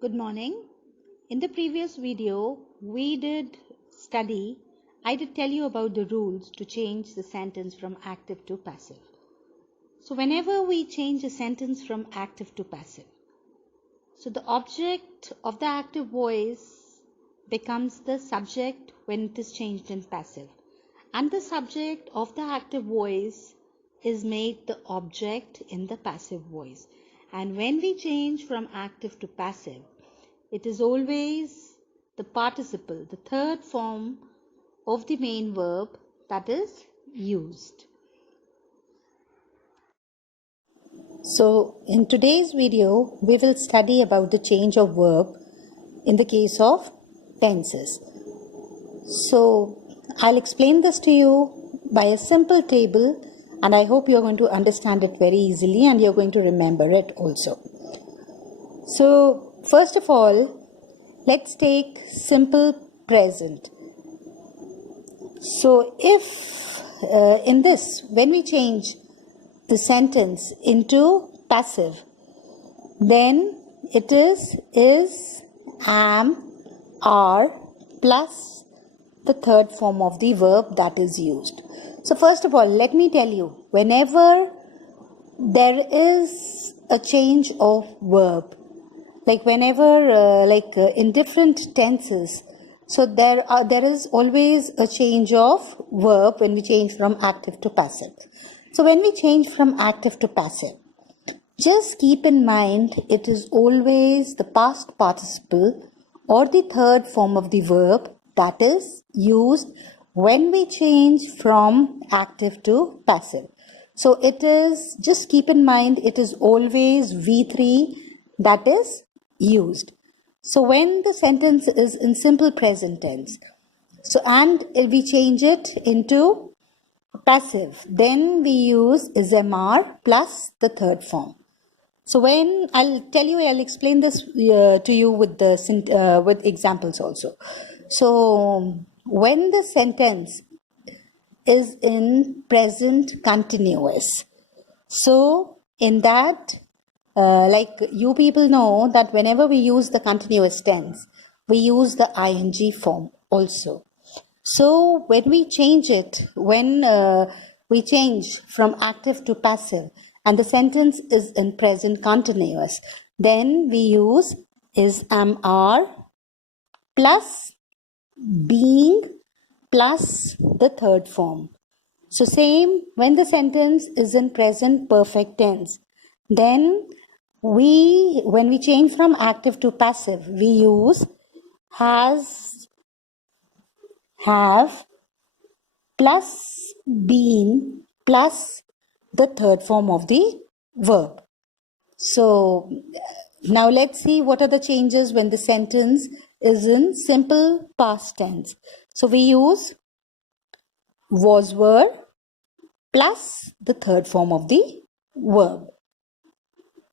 Good morning. In the previous video, I did tell you about the rules to change the sentence from active to passive. So whenever we change a sentence from active to passive, so the object of the active voice becomes the subject when it is changed in passive. And the subject of the active voice is made the object in the passive voice. And when we change from active to passive, it is always the participle, the third form of the main verb that is used. So in today's video, we will study about the change of verb in the case of tenses. So I'll explain this to you by a simple table, and I hope you're going to understand it very easily and you're going to remember it also. So first of all, let's take simple present. So if in this, when we change the sentence into passive, then it is, am, are plus the third form of the verb that is used. So first of all, let me tell you, whenever there is a change of verb, like whenever in different tenses, so there is always a change of verb when we change from active to passive. So when we change from active to passive, just keep in mind it is always the past participle or the third form of the verb that is used when we change from active to passive. So it is, just keep in mind, it is always V3 that is used. So when the sentence is in simple present tense, so and we change it into passive, then we use is MR plus the third form. So when I'll explain this to you with with examples also. So when the sentence is in present continuous, so in that, like you people know that whenever we use the continuous tense, we use the ing form also. So when we change it, when we change from active to passive and the sentence is in present continuous, then we use is, am, are plus being plus the third form. So same when the sentence is in present perfect tense, then when we change from active to passive, we use has, have plus been plus the third form of the verb. So now let's see what are the changes when the sentence is in simple past tense. So we use was, were plus the third form of the verb.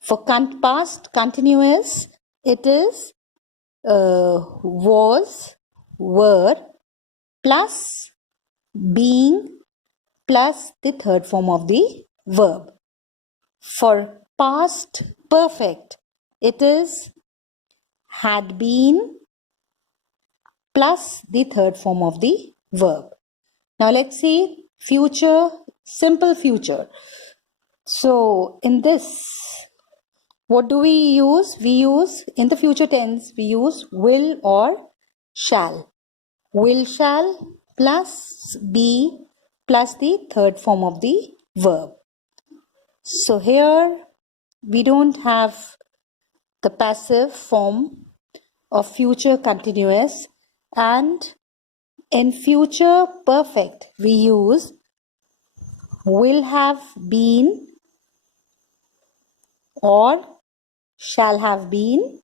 For past continuous, it is was, were plus being plus the third form of the verb. For past perfect, it is had been plus the third form of the verb. Now let's see future, simple future. So in this, what do we use? We use, in the future tense, we use will or shall. Will, shall plus be plus the third form of the verb. So here we don't have the passive form of future continuous, and in future perfect we use will have been or shall have been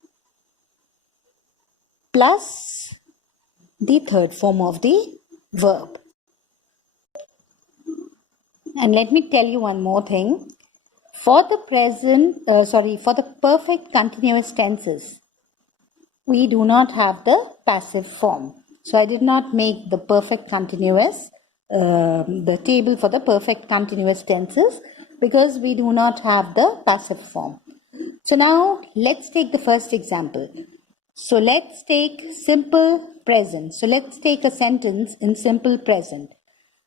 plus the third form of the verb. And let me tell you one more thing. For the for the perfect continuous tenses, we do not have the passive form. So I did not make the perfect continuous, the table for the perfect continuous tenses, because we do not have the passive form. So now let's take the first example. So let's take simple present. So let's take a sentence in simple present.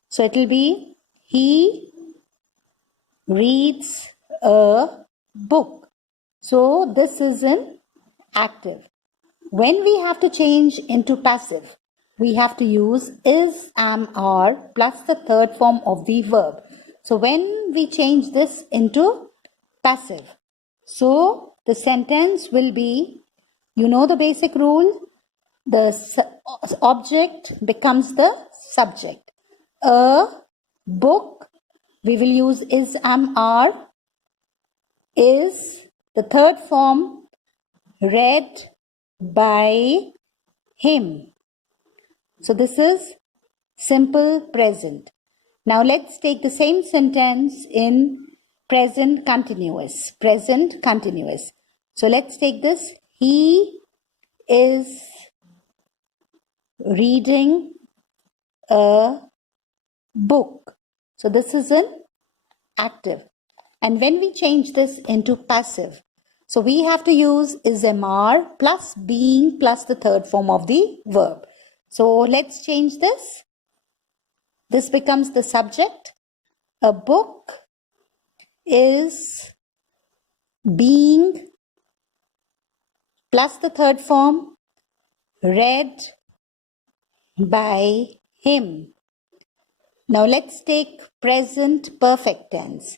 So it will be, he reads a book. So this is in active. When we have to change into passive, we have to use is, am, are plus the third form of the verb. So when we change this into passive, so the sentence will be, you know the basic rule, the object becomes the subject. A book, we will use is, am, are, is the third form, read by him. So this is simple present. Now let's take the same sentence in present continuous. Present continuous. So let's take this. He is reading a book. So this is an active. And when we change this into passive, so we have to use is, am, plus being plus the third form of the verb. So let's change this. This becomes the subject. A book is being plus the third form, read by him. Now let's take present perfect tense.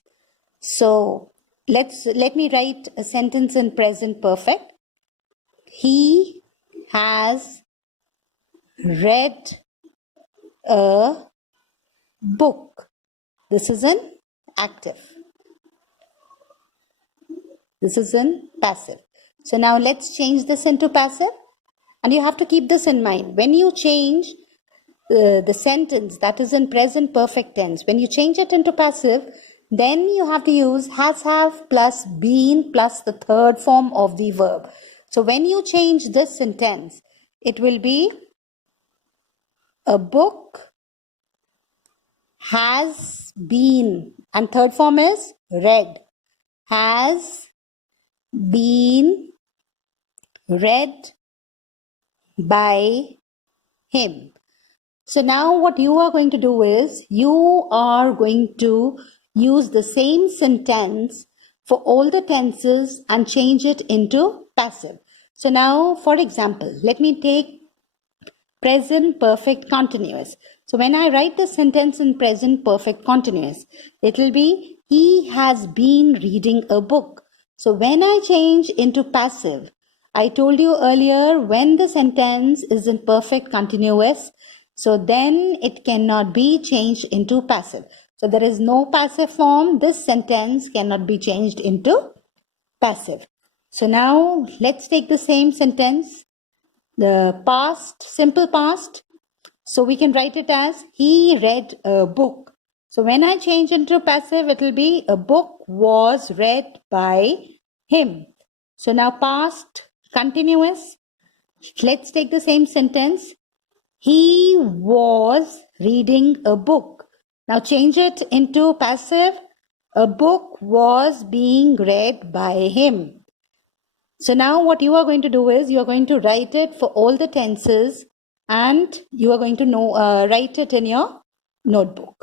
So let me write a sentence in present perfect. He has read a book. This is an active. This is in passive. So now let's change this into passive. And you have to keep this in mind. When you change the sentence that is in present perfect tense, when you change it into passive, then you have to use has, have plus been plus the third form of the verb. So when you change this sentence, it will be a book has been, and third form is read, has been read by him. So now what you are going to do is you are going to use the same sentence for all the tenses and change it into passive. So now, for example, let me take present perfect continuous. So when I write the sentence in present perfect continuous, it will be he has been reading a book. So when I change into passive, I told you earlier when the sentence is in perfect continuous, so then it cannot be changed into passive. So there is no passive form. This sentence cannot be changed into passive. So now let's take the same sentence, the past, simple past. So we can write it as he read a book. So when I change into passive, it will be a book was read by him. So now past continuous. Let's take the same sentence. He was reading a book. Now change it into passive. A book was being read by him. So now what you are going to do is you are going to write it for all the tenses and you are going to write it in your notebook.